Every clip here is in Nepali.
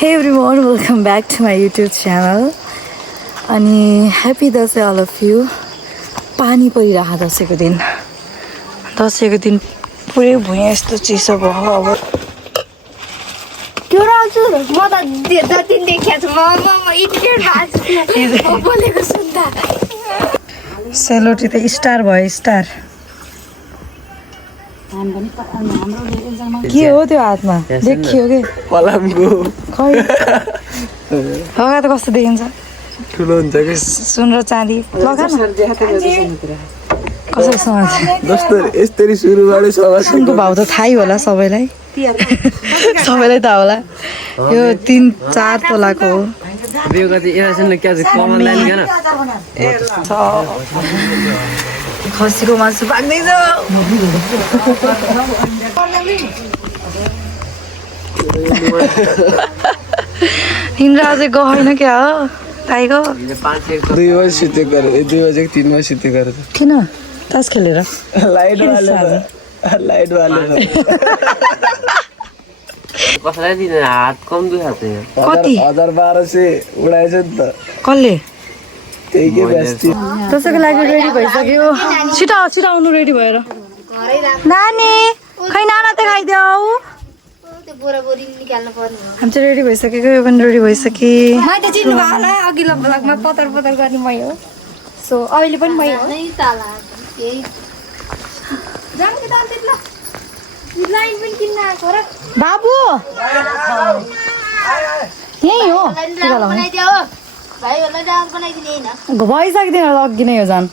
Hey everyone, welcome back to my YouTube channel. अनि happy Dashain all of you. पानी परिरहेको दसैँको दिन. दसैँको दिन पुरै भुइँ यस्तो चिसो भयो अब. त्यो राजु म त जति देखेको छु म इडियट भएको बोलेको सुन्दा. सेलोटी त स्टार भयो स्टार. के हो त्यो हातमा देखियो के पलामको खै लगा त कस्तो देखिन्छ ठुलो हुन्छ कि सुन र चाँदी लगा न कसरी समाज जस्तो यसरी सुरुबाट समाज सुनको भाउ त थाहै होला सबैलाई सबैलाई थाहा होला यो 3-4 तोलाको हो बेलुका चाहिँ एउटा सुन्नु क्या चाहिँ कमल लाइन क्या खसीको मासु पाक्दैछ तिम्रो अझै गएन क्या हो ताइको 2 बजे सुतेको 2 बजे 3 बजे सुतेको किन तास खेलेर लाइट वाले कसैलाई दिँदैन हात कम दुखाएको छ कति 1200 उडाएछ नि त कसले त्यही के बेस्ती त्यसैको लागि रेडी भइसक्यो छिटो छिटो आउनु रेडी भएर नानी खै नाना त खाइदेऊ त्यो बोराबोरी निकाल्नु पर्ने हो. हामी चाहिँ रेडी भइसकेको यो पनि रेडी भइसके मैले त चिन्नु भयो होला अघिल्लो भ्लगमा पतर गर्ने मै हो. सो अहिले पनि मै हो. नै ताला यही जानु के त अन्त ल लाइन पनि किन्न आएको र बाबु यही हो बनाइदियो भाइहरूलाई डान्स बनाइदिने हैन भइसक्दैन अघि नै हो जान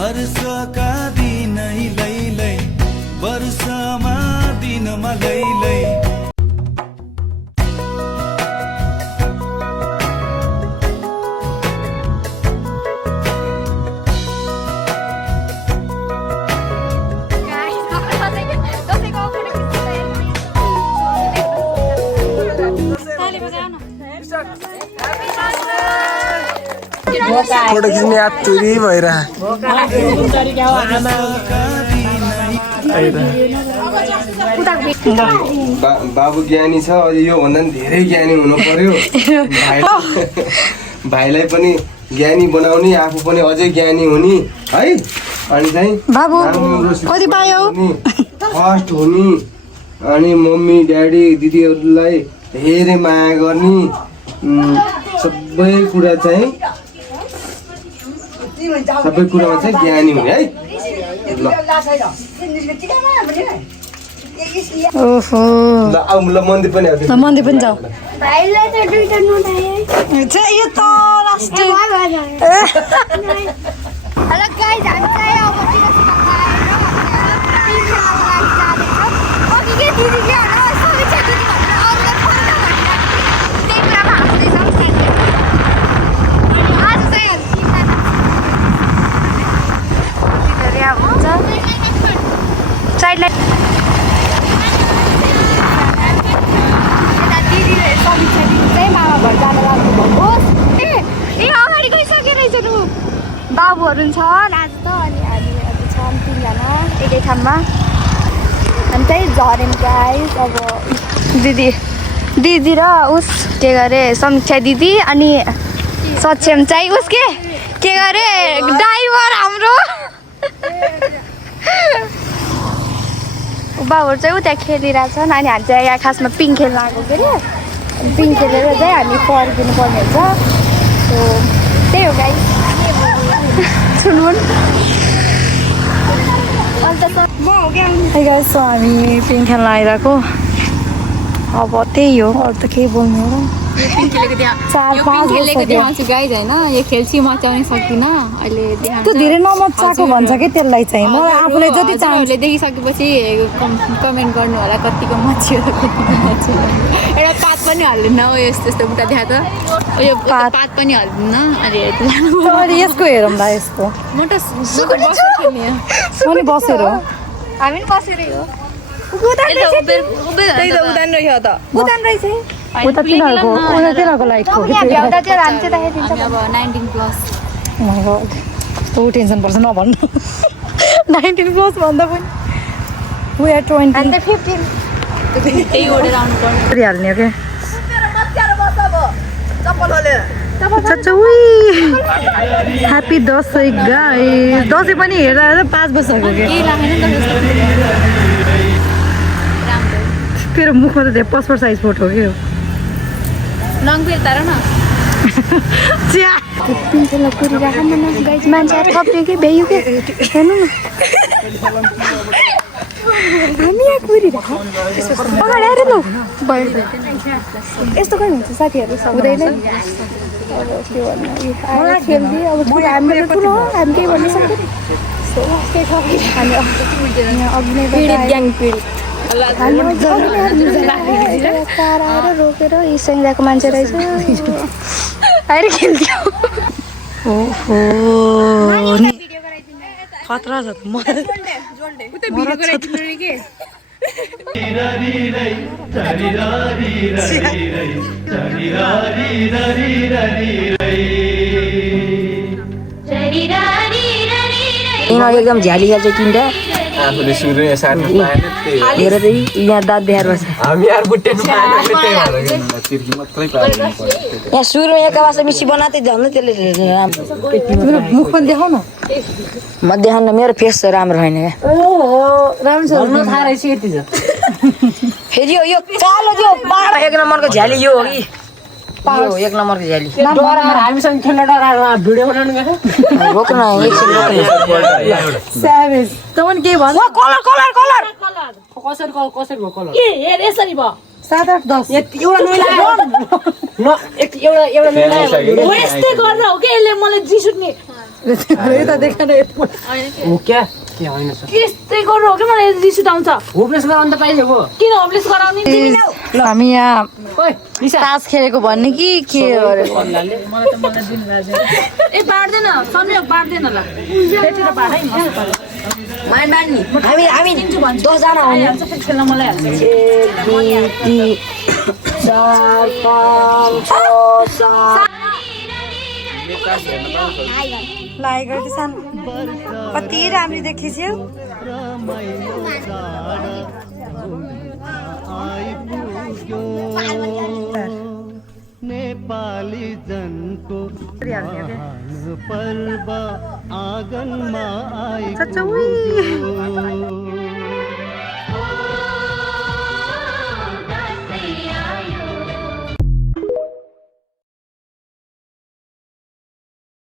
हर्षका दिनै लैलै वर्षमा दिनमा लैलै फोटो खिच्ने आतुरी भइरा बाबु ज्ञानी छ अझ यो भन्दा पनि धेरै ज्ञानी हुनु पर्यो भाइलाई पनि ज्ञानी बनाउने आफू पनि अझै ज्ञानी हुने है अनि चाहिँ बाबु कति पायो फर्स्ट हुने अनि मम्मी ड्याडी दिदीहरूलाई धेरै माया गर्ने सबै कुरा चाहिँ सबै कुरामा चाहिँ ज्ञानी हुने है ल ओहो ल आऊ ल मन्दिर पनि ल मन्दिर पनि जाऊ भाइलाई त दुईटा नोट आयो यो त लास्ट हेलो गाइस हामी चाहिँ अब तिनीसँग खाएर के दिदी के होला समीक्षा दिदी भनेर अरूलाई फोन गरिरहेको त्यही कुरामा हाँस्दैछौँ अनि आज चाहिँ तिनीहरू यहाँ हुन्छ साइडलाई दिदीले समीक्षा दिदी चाहिँ मामा घर जान लाग्नु भएको ए अगाडि गइसकेर रहेछ नु बाबुहरू छन् आज त अनि हामी छन् 3 जना एकै ठाउँमा अनि चाहिँ झऱ्यौँ गाइस. अब दिदी र उस के गरे समीक्षा दिदी अनि सक्षम चाहिँ उस के गरे ड्राइभर हाम्रो बाबुहरू चाहिँ उता खेलिरहेछन् अनि हामी चाहिँ यहाँ खासमा पिङ खेल्न आएको के अरे पिङ खेलेर चाहिँ हामी फर्किनु पर्ने हुन्छ. सो त्यही हो गाइस सुन्नु गाइस सो हामी पिङ खेल्न आइरहेको अब त्यही हो अरू त केही बोल्नु हो र पिङ्कीलेको त्यहाँ 4-5 वर्ष पिङ्कीलेको थियो। देखाउँछु गाइज होइन यो खेल चाहिँ मचाउनै सक्दिनँ अहिले देखाउँछु त्यो धेरै नमच्चाएको भन्छ कि त्यसलाई चाहिँ मलाई आफूले जति चाहन्छ हजुरहरूले देखिसकेपछि कमेन्ट गर्नु होला कतिको मच्यो र कतिको मच्यो एउटा पात पनि हाल्दैन हो यस्तो यस्तो बुट्टा देखा त यो पात पनि हाल्दैन अनि तर यसको हेरौँ ल यसको म त बसेको नि पनि बसेर हो हामी पनि बसेरै हो उदान रहेछ उता तिनीहरूको लाइकको भ्याउँदा चाहिँ हामी चाहिँ देखाइदिन्छ अब 19+ कस्तो टेन्सन पर्छ नभन्नु 19+ भन्दा पनि वी आर 20 हामी त 15 त्यही ओढेर आउनु पर्ने गरिहाल्ने हो क्या ह्याप्पी दसैँ गाइस दसैँ पनि हेरेर 5 वर्षको के केही लागेन नि त तेरो मुखमा त त्यो पासपोर्ट साइज फोटो हो क्या नङ फेरि तर न पिन्सेललाई कुरिराख न गाइज मान्छेहरू थप्यो कि भ्यायो कि हेर्नु न हामी यहाँ कुरिराख अगाडि आएर लौ भयो यस्तो कहिले हुन्छ साथीहरू हुँदैन अब के भन्नु आएर खेल्दै अब हामीले ठुलो हो हामी केही भन्नु सक्दैन हामी अघि नै ग्याङ पीडित कार आएर रोकेर इसाइरहेको मान्छे रहेछ आएर खेल्थ्यो ओहो खतरा छ त एकदम झ्याली हाल्छ तिनवटा आफूले सुरु सार्नु पाएन त्यही हो। हेर चाहिँ यहाँ दाँत देखाएर बस्छ हामी यार बुट्टेनु पाएन त्यही भएर तिर्की मात्रै पाएन यहाँ सुरुमा एका बासा मिसी बनाएको झन् त्यसले राम्रो मुख पनि देखाउ न म देखाउन मेरो फेस त राम्रो छैन क्या फेरि यो कालो त्यो पाहाड 1 नम्बरको झ्याली यो हो कि यो 1 नम्बरको झ्याली हामीसँग खेल्न डराएर भिडियो बनाउनु गएको रोक्न एकछिन रोक्न स्याभेज त पनि के भन्छ कलर कलर कलर कसरी भयो कलर 7-8-10 एउटा नैला यस्तै गरेर हो कि यसले मलाई जिस उठ्ने यता देखाएर हो क्या के होइन सर यस्तै गरेर हो कि मलाई जिस उठाउँछ होपलेस गराउनु त पाइयो हो किन होपलेस गराउने हामी यहाँ तास खेलेको भन्ने कि के गरेको ए पार्दैन समय पार्दैन ल त्यति त पार है हामी हामी 10 जना हो नि खेल्न मलाई हाल्छ 1 2 3 4 5 6 7 लागेको थियो सानो कति राम्रो देखिस्यो नेपाली जनको पर्व आँगनमा आइ